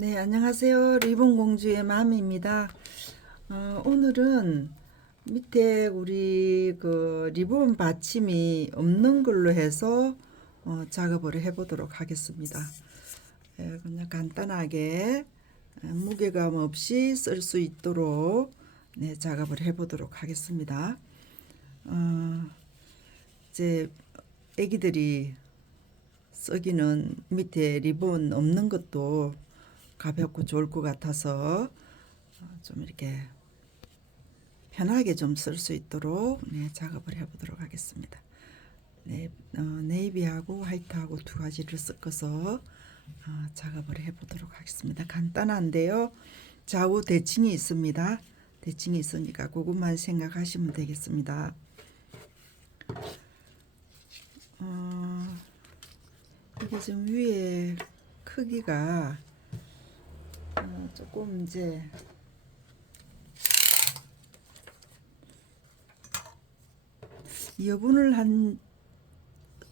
네, 안녕하세요. 리본공주의 맘입니다. 오늘은 밑에 우리 그 리본 받침이 없는 걸로 해서 작업을 해보도록 하겠습니다. 그냥 간단하게 무게감 없이 쓸 수 있도록 네, 작업을 해보도록 하겠습니다. 이제 애기들이 쓰기는 밑에 리본 없는 것도 가볍고 좋을 것 같아서 좀 이렇게 편하게 좀 쓸 수 있도록 네, 작업을 해보도록 하겠습니다. 네, 네이비하고 화이트하고 두 가지를 섞어서 작업을 해보도록 하겠습니다. 간단한데요. 좌우 대칭이 있습니다. 대칭이 있으니까 그것만 생각하시면 되겠습니다. 이게 지금 위에 크기가 조금 이제 여분을 한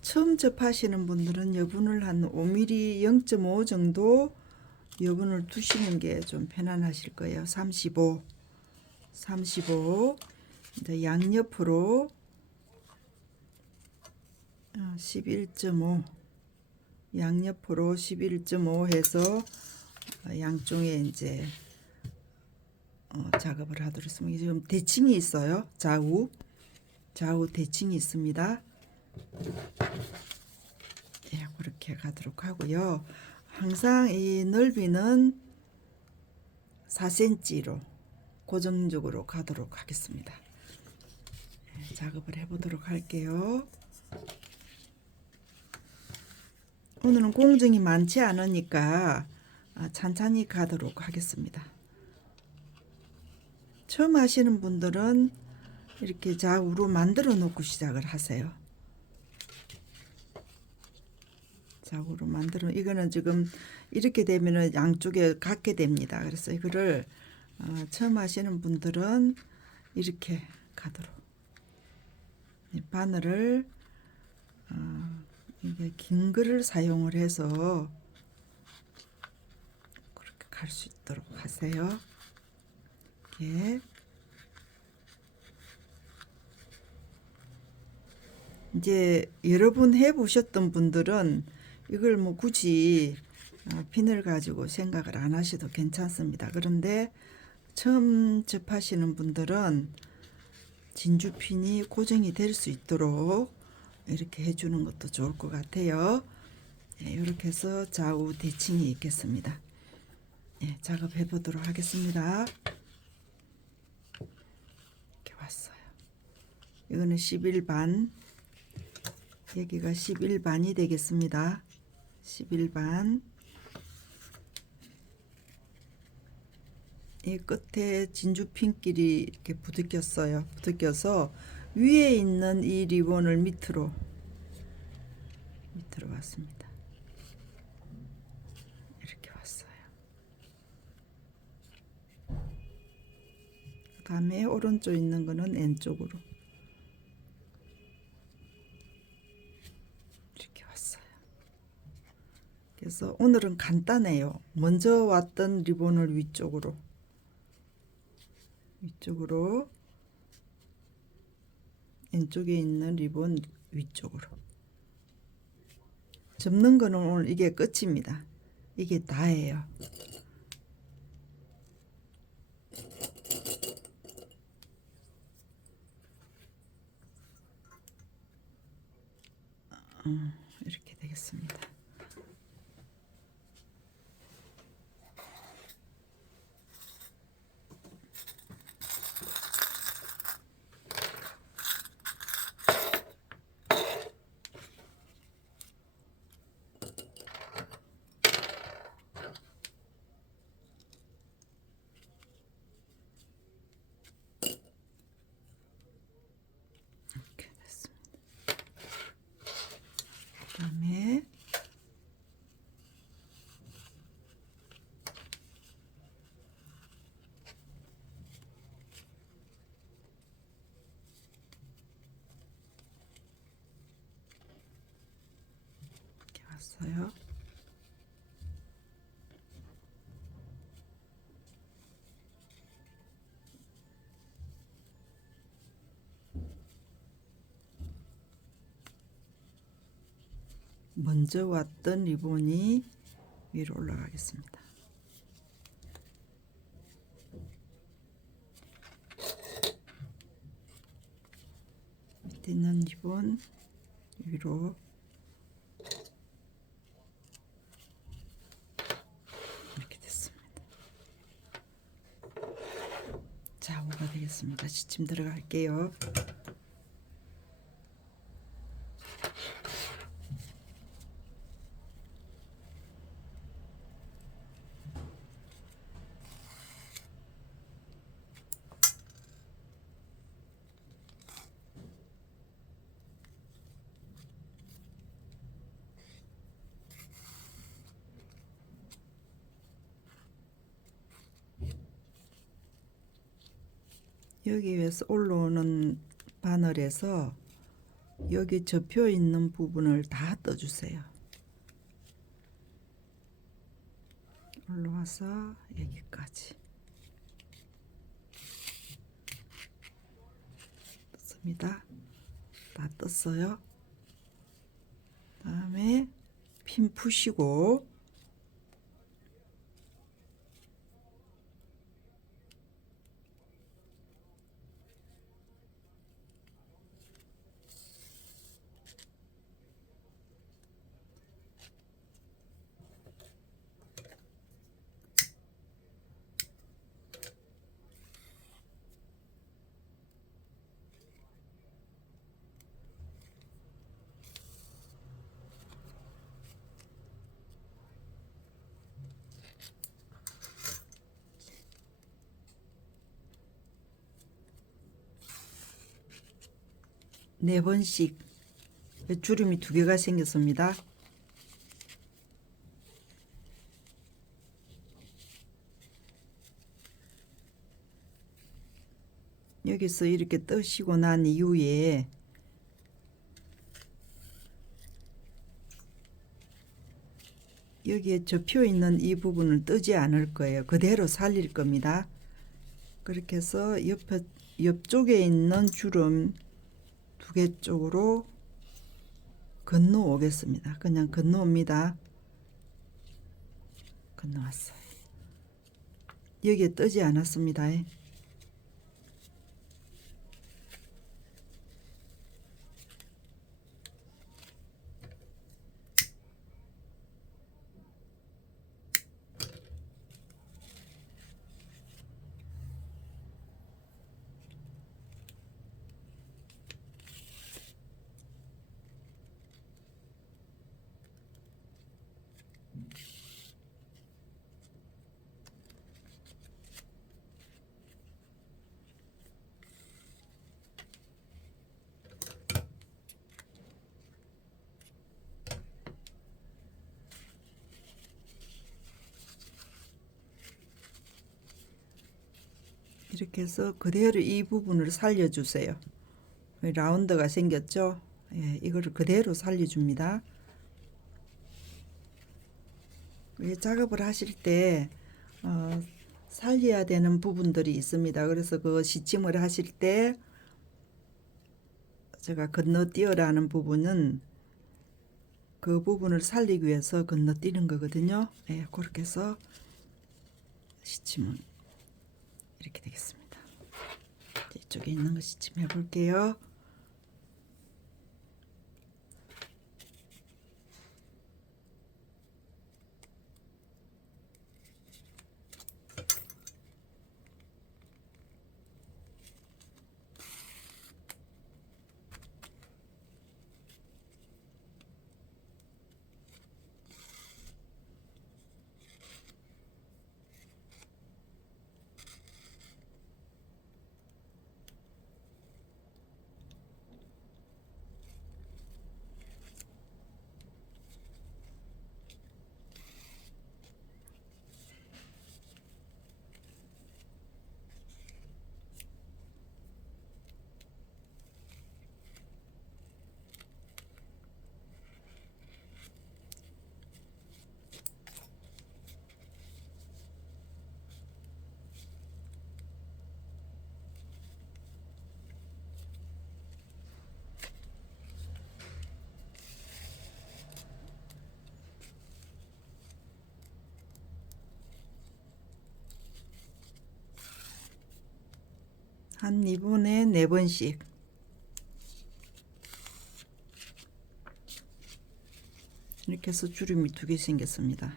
처음 접하시는 분들은 여분을 한 5mm 0.5 정도 여분을 두시는 게 좀 편안하실 거예요. 35 이제 양옆으로 11.5 양옆으로 11.5 해서 양쪽에 이제 작업을 하도록 했습니다. 지금 대칭이 있어요. 좌우 대칭이 있습니다. 예, 그렇게 가도록 하고요. 항상 이 넓이는 4cm로 고정적으로 가도록 하겠습니다. 예, 작업을 해보도록 할게요. 오늘은 공정이 많지 않으니까 찬찬히 가도록 하겠습니다. 처음 하시는 분들은 이렇게 좌우로 만들어 놓고 시작을 하세요. 좌우로 만들어, 이거는 지금 이렇게 되면은 양쪽에 갖게 됩니다. 그래서 이거를 처음 하시는 분들은 이렇게 가도록 바늘을 이게 긴 거를 사용을 해서 그렇게 갈 수 있도록 하세요. 이렇게 이제 여러 번 해보셨던 분들은 이걸 뭐 굳이 핀을 가지고 생각을 안 하셔도 괜찮습니다. 그런데 처음 접하시는 분들은 진주핀이 고정이 될 수 있도록 이렇게 해주는 것도 좋을 것 같아요. 네, 이렇게 해서 좌우 대칭이 있겠습니다. 네, 작업해 보도록 하겠습니다. 이렇게 왔어요. 이거는 11반, 여기가 11반이 되겠습니다. 11반. 이 끝에 진주핀끼리 이렇게 부딪혔어요. 부딪혀서 위에 있는 이 리본을 밑으로 왔습니다. 이렇게 왔어요. 그 다음에 오른쪽 있는 거는 왼쪽으로 이렇게 왔어요. 그래서 오늘은 간단해요. 먼저 왔던 리본을 위쪽으로 왼쪽에 있는 리본 위쪽으로 접는 거는 오늘 이게 끝입니다. 이게 다예요. 이렇게 되겠습니다. 이렇게 됐습니다. 그다음에 이렇게 왔어요. 먼저 왔던 리본이 위로 올라가겠습니다. 밑에 있는 리본 위로 이렇게 됐습니다. 좌우가 되겠습니다. 시침 들어갈게요. 여기 위에서 올라오는 바늘에서 여기 접혀 있는 부분을 다 떠주세요. 올라와서 여기까지 떴습니다. 다 떴어요. 다음에 핀 푸시고 네 번씩 주름이 2개가 생겼습니다. 여기서 이렇게 뜨시고 난 이후에 여기에 접혀 있는 이 부분을 뜨지 않을 거예요. 그대로 살릴 겁니다. 그렇게 해서 옆쪽에 있는 주름 2개 쪽으로 건너오겠습니다. 그냥 건너옵니다. 건너왔어요. 여기에 뜨지 않았습니다. 이렇게 해서 그대로 이 부분을 살려주세요. 라운드가 생겼죠? 예, 이거를 그대로 살려줍니다. 작업을 하실 때 살려야 되는 부분들이 있습니다. 그래서 그 시침을 하실 때 제가 건너뛰어라는 부분은 그 부분을 살리기 위해서 건너뛰는 거거든요. 예, 그렇게 해서 시침은 이렇게 되겠습니다. 이쪽에 있는 거 시침 해볼게요. 한 리본에 4번씩. 이렇게 해서 주름이 2개 생겼습니다.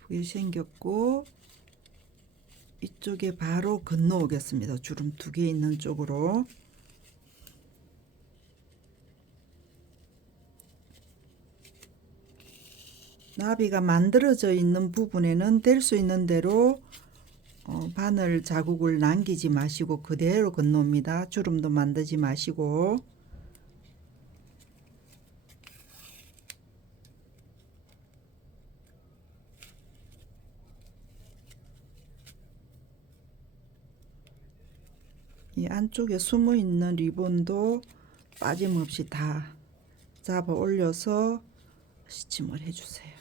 두 개 생겼고, 이쪽에 바로 건너 오겠습니다. 주름 2개 있는 쪽으로. 나비가 만들어져 있는 부분에는 될 수 있는 대로 바늘 자국을 남기지 마시고 그대로 건너옵니다. 주름도 만들지 마시고. 이 안쪽에 숨어 있는 리본도 빠짐없이 다 잡아 올려서 시침을 해주세요.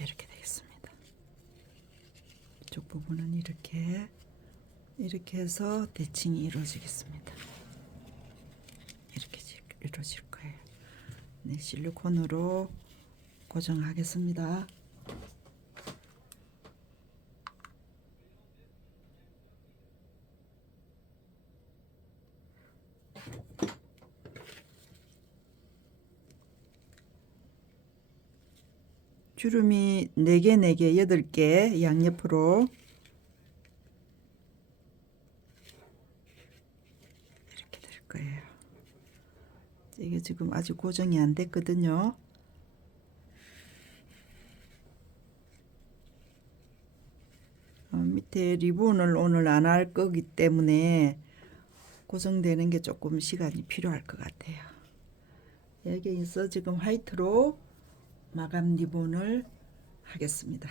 이렇게 되겠습니다. 이쪽 부분은 이렇게 해서 대칭이 이루어지겠습니다. 이렇게 이루어질 거예요. 네, 실리콘으로 고정하겠습니다. 주름이 4개, 4개, 8개 양옆으로 이렇게 될 거예요. 이게 지금 아직 고정이 안 됐거든요. 밑에 리본을 오늘 안 할 거기 때문에 고정되는 게 조금 시간이 필요할 것 같아요. 여기에서 지금 화이트로 마감 리본을 하겠습니다.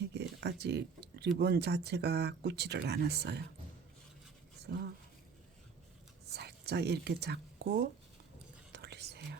이게 아직 리본 자체가 굳지를 않았어요. 그래서 살짝 이렇게 잡고 돌리세요.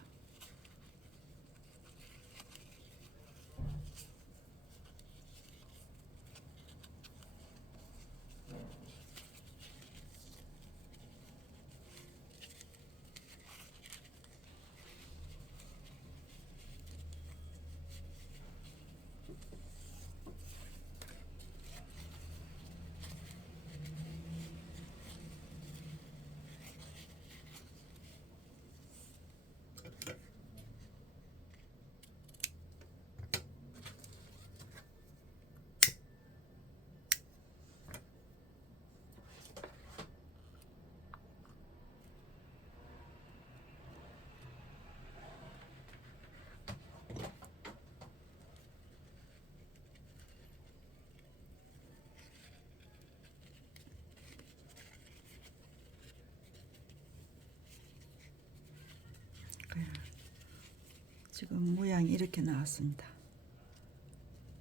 지금 모양이 이렇게 나왔습니다.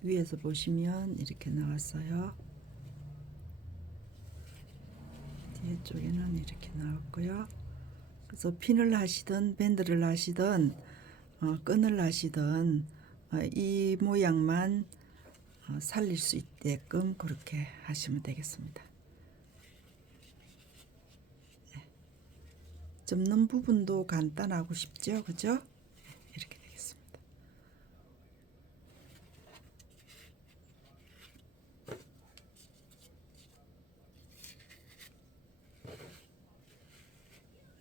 위에서 보시면 이렇게 나왔어요. 뒤에 쪽에는 이렇게 나왔고요. 그래서 핀을 하시든 밴드를 하시든 끈을 하시든 이 모양만 살릴 수 있게끔 그렇게 하시면 되겠습니다. 네. 접는 부분도 간단하고 쉽죠, 그죠? 이렇게 되겠습니다.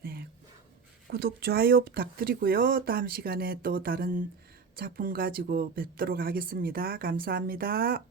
네, 구독, 좋아요 부탁드리고요. 다음 시간에 또 다른 작품 가지고 뵙도록 하겠습니다. 감사합니다.